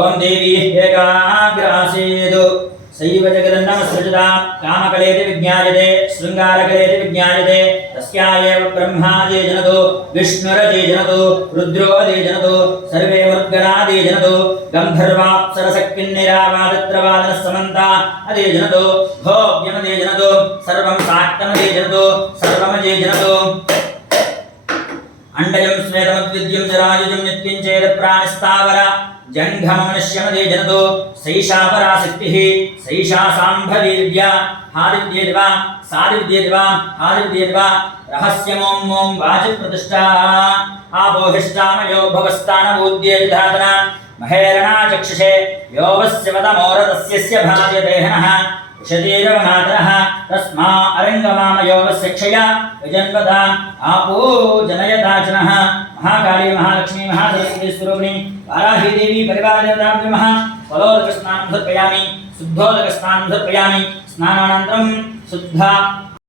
ओम देवी एकाग्रासीदु सैव जगदन्नमसृजता कामकलेति विज्ञायते शृंगारकलेति विज्ञायते तस्यायेव ब्रह्मादि जनतो विष्णुरदि जनतो रुद्रोदि जनतो सर्वे मरुद्गणादि जनतो गन्धर्वाप्सरसकिन्निरावादत्रवादनसमन्ता अदि जनतो भोग्यमदि जनतो सर्वं साक्तमदि जनतो सर्वमदि जनतो अंडयं स्वेदमद्विद्यं जरायुजं नित्यं चेद प्राणस्थावर जंघमनुष्यमदे जनतो सैषा पराशक्तिः सैषा सांभवी विद्या हादिव्येद्वा सादिव्येद्वा हादिव्येद्वा रहस्यमों मों वाचप्रतिष्ठा आपोहिष्टामयो भवस्तानबूद्येधातना महेरणा चक्षुषे योवस्यवदमोरतस्यस्य भाजदेहनः उषतीरवनातरः तस्मा अरङ्गमामयोगस्य क्षया विजन्वता आपो जनयताचनः महाकाली महालक्ष्मी महासरस्वती स्वरूपिणी वाराही देवी परिवारदेवताभ्यो नमः फलोदकस्नानं समर्पयामि शुद्धोदकस्नानं समर्पयामि स्नानानन्तरं शुद्ध